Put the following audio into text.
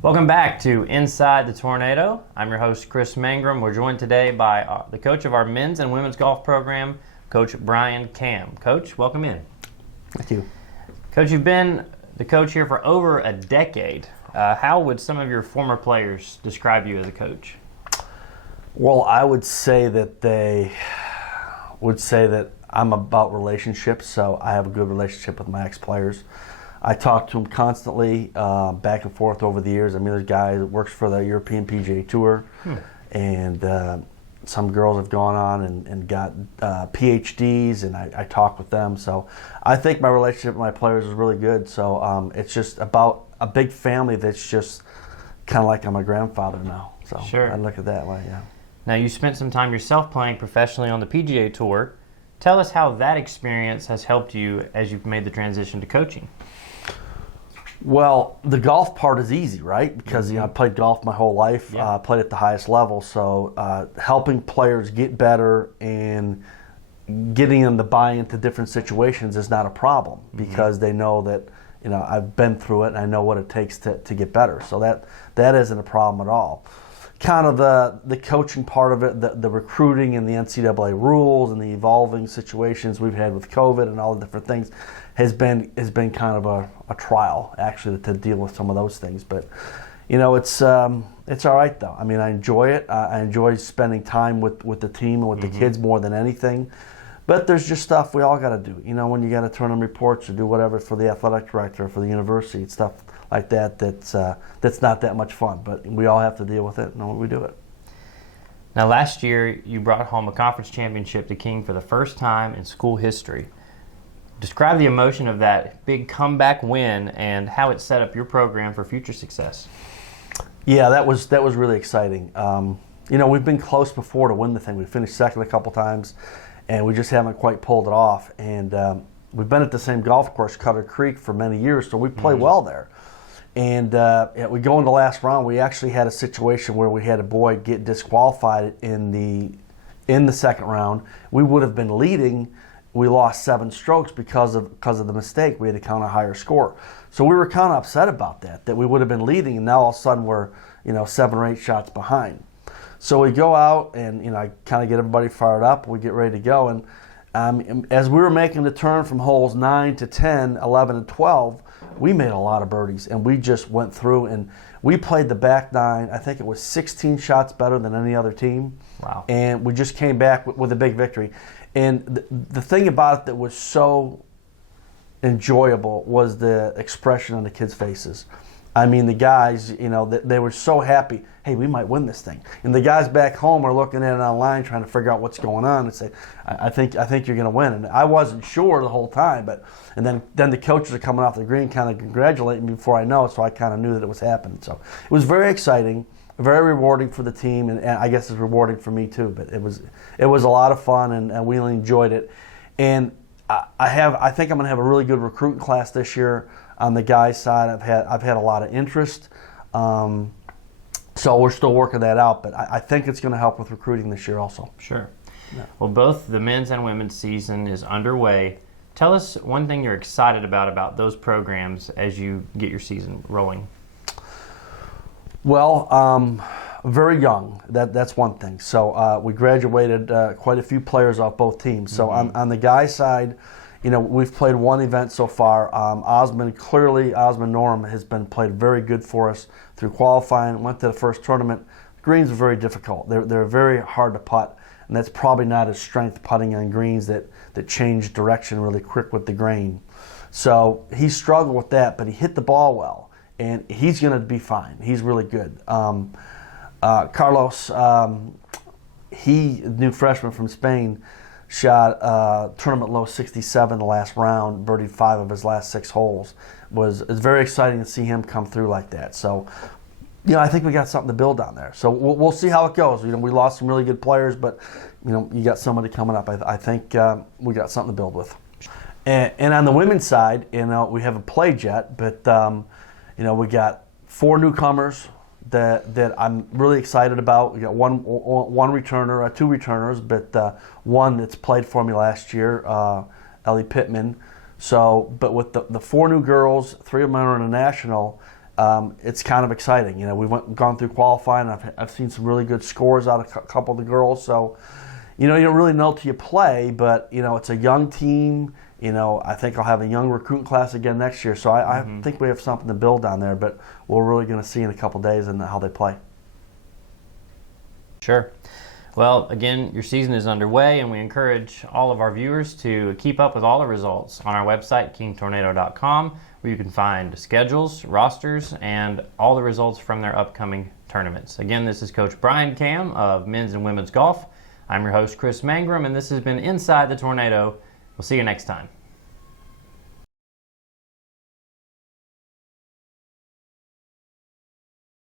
Welcome back to Inside the Tornado. I'm your host, Chris Mangrum. We're joined today by the coach of our men's and women's golf program, Coach Brian Kamm. Coach, welcome in. Thank you. Coach, you've been the coach here for over a decade. How would some of your former players describe you as a coach? Well, I would say that they would say that I'm about relationships, so I have a good relationship with my ex-players. I talk to them constantly, back and forth over the years. I mean, there's a guy that works for the European PGA Tour, and some girls have gone on and got PhDs, and I talk with them. So I think my relationship with my players is really good. So it's just about a big family that's just kind of like I'm a grandfather now. So Sure. I look at it that way, yeah. Now, you spent some time yourself playing professionally on the PGA Tour. Tell us how that experience has helped you as you've made the transition to coaching. Well, the golf part is easy, right? Because I played golf my whole life, played at the highest level. So helping players get better and getting them to buy into different situations is not a problem because they know that I've been through it and I know what it takes to get better. So that isn't a problem at all. Kind of the coaching part of it, the recruiting and the NCAA rules and the evolving situations we've had with COVID and all the different things has been kind of a trial actually to deal with some of those things. But it's all right though. I mean, I enjoy it. I enjoy spending time with the team and with the kids more than anything. But there's just stuff we all got to do. When you got to turn in reports or do whatever for the athletic director or for the university, it's stuff like that's not that much fun. But we all have to deal with it, and we do it. Now, last year you brought home a conference championship to King for the first time in school history. Describe the emotion of that big comeback win and how it set up your program for future success. Yeah, that was really exciting. We've been close before to win the thing. We finished second a couple times, and we just haven't quite pulled it off. And we've been at the same golf course, Cutter Creek, for many years, so we play well there. And we go in the last round. We actually had a situation where we had a boy get disqualified in the second round. We would have been leading. We lost 7 strokes because of the mistake. We had to count a higher score. So we were kind of upset about that we would have been leading, and now all of a sudden we're 7 or 8 shots behind. So we go out and I kind of get everybody fired up. We get ready to go, and as we were making the turn from holes 9 to 10, 11 and 12, we made a lot of birdies, and we just went through and we played the back 9. I think it was 16 shots better than any other team. Wow! And we just came back with a big victory. And the thing about it that was so enjoyable was the expression on the kids' faces. I mean, the guys, they were so happy. Hey, we might win this thing. And the guys back home are looking at it online, trying to figure out what's going on, and say, "I think you're going to win." And I wasn't sure the whole time, and then the coaches are coming off the green, kind of congratulating me before I know it. So I kind of knew that it was happening. So it was very exciting, very rewarding for the team, and I guess it's rewarding for me too. But it was a lot of fun, and we really enjoyed it. And I think I'm going to have a really good recruiting class this year. On the guys' side, I've had a lot of interest, so we're still working that out. But I think it's going to help with recruiting this year also. Sure. Yeah. Well, both the men's and women's season is underway. Tell us one thing you're excited about those programs as you get your season rolling. Well, very young. That's one thing. So we graduated quite a few players off both teams. So on the guys' side, we've played one event so far. Osmond Norm has been played very good for us through qualifying. Went to the first tournament. The greens are very difficult. They're very hard to putt, and that's probably not his strength, putting on greens that change direction really quick with the grain. So he struggled with that, but he hit the ball well, and he's going to be fine. He's really good. Carlos, new freshman from Spain, shot tournament low 67 the last round, birdied 5 of his last 6 holes. It's very exciting to see him come through like that. So, I think we got something to build on there. So we'll see how it goes. We lost some really good players, but you got somebody coming up. I think we got something to build with. And on the women's side, we haven't played yet, but we got 4 newcomers that I'm really excited about. We got one returner, 2 returners, but one that's played for me last year, Ellie Pittman. So, but with the 4 new girls, 3 of them are international, it's kind of exciting. We've gone through qualifying. I've seen some really good scores out of a couple of the girls. So, you don't really know till you play, but, it's a young team. I think I'll have a young recruiting class again next year. So I think we have something to build down there, but we're really going to see in a couple of days and how they play. Sure. Well, again, your season is underway, and we encourage all of our viewers to keep up with all the results on our website, kingtornado.com, where you can find schedules, rosters, and all the results from their upcoming tournaments. Again, this is Coach Brian Kamm of men's and women's golf. I'm your host, Chris Mangrum, and this has been Inside the Tornado. We'll see you next time.